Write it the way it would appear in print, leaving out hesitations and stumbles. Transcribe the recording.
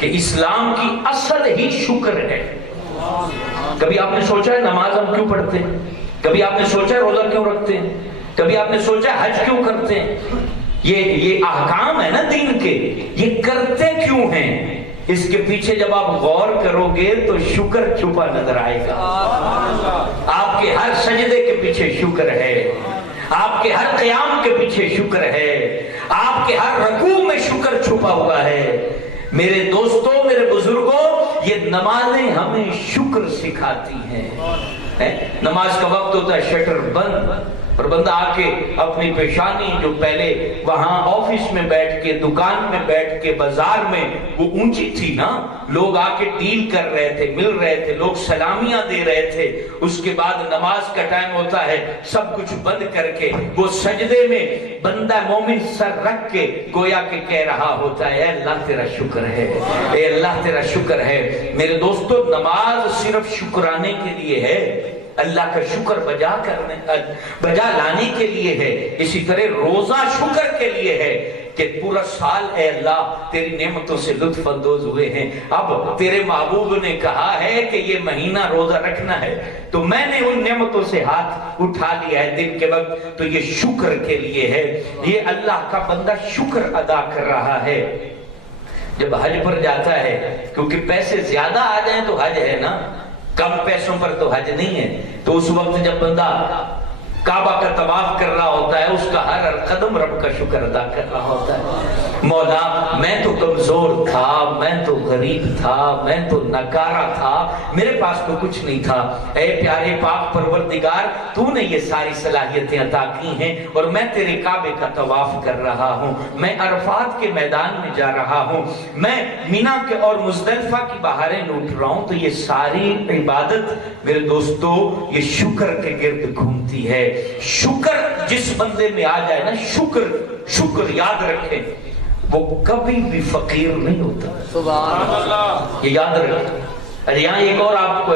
کہ اسلام کی اصل ہی شکر ہے۔ کبھی آپ نے سوچا ہے نماز ہم کیوں پڑھتے ہیں؟ کبھی آپ نے سوچا ہے روزہ کیوں رکھتے ہیں؟ کبھی آپ نے سوچا ہے حج کیوں کرتے ہیں؟ یہ احکام ہے نا دین کے، یہ کرتے کیوں ہیں؟ اس کے پیچھے جب آپ غور کرو گے تو شکر چھپا نظر آئے گا۔ آپ کے ہر سجدے کے پیچھے شکر ہے، آپ کے ہر قیام کے پیچھے شکر ہے، آپ کے ہر رکوع میں شکر چھپا ہوا ہے۔ میرے دوستوں، میرے بزرگوں، یہ نمازیں ہمیں شکر سکھاتی ہیں۔ نماز کا وقت ہوتا ہے، شٹر بند، اور بندہ آ کے اپنی پیشانی جو پہلے وہاں آفس میں بیٹھ کے، دکان میں بیٹھ کے، بازار میں وہ اونچی تھی نا، لوگ آ کے ڈیل کر رہے تھے، مل رہے تھے، لوگ سلامیاں دے رہے تھے۔ اس کے بعد نماز کا ٹائم ہوتا ہے، سب کچھ بند کر کے وہ سجدے میں بندہ مومن سر رکھ کے گویا کہ کہہ رہا ہوتا ہے، اے اللہ تیرا شکر ہے، اے اللہ تیرا شکر ہے۔ میرے دوستو، نماز صرف شکرانے کے لیے ہے، اللہ کا شکر بجا لانے کے لیے ہے۔ اسی طرح روزہ شکر کے لیے ہے کہ پورا سال اے اللہ تیری نعمتوں سے لطف اندوز ہوئے ہیں، اب تیرے محبوب نے کہا ہے کہ یہ مہینہ روزہ رکھنا ہے تو میں نے ان نعمتوں سے ہاتھ اٹھا لیا ہے دن کے وقت، تو یہ شکر کے لیے ہے۔ یہ اللہ کا بندہ شکر ادا کر رہا ہے۔ جب حج پر جاتا ہے، کیونکہ پیسے زیادہ آ جائیں تو حج ہے نا، کم پیسوں پر تو حج نہیں ہے، تو اس وقت جب بندہ کعبہ کا طواف کر رہا ہوتا ہے، اس کا ہر قدم رب کا شکر ادا کر رہا ہوتا ہے۔ مولا میں تو کمزور تھا، میں تو غریب تھا، میں تو نکارا تھا، میرے پاس تو کچھ نہیں تھا، اے پیارے پاک پروردگار تو نے یہ ساری صلاحیتیں عطا کی ہیں، اور میں تیرے کعبے کا طواف کر رہا ہوں، میں عرفات کے میدان میں جا رہا ہوں، میں مینا کے اور مزدلفہ کی بہاریں لوٹ رہا ہوں، تو یہ ساری عبادت میرے دوستو یہ شکر کے گرد گھومتی ہے۔ شکر جس بندے میں آ جائے نا، شکر یاد رکھیں وہ کبھی بھی فقیر نہیں ہوتا۔ سبحان اللہ، یہ یاد رکھیں۔ یہاں ایک اور آپ کو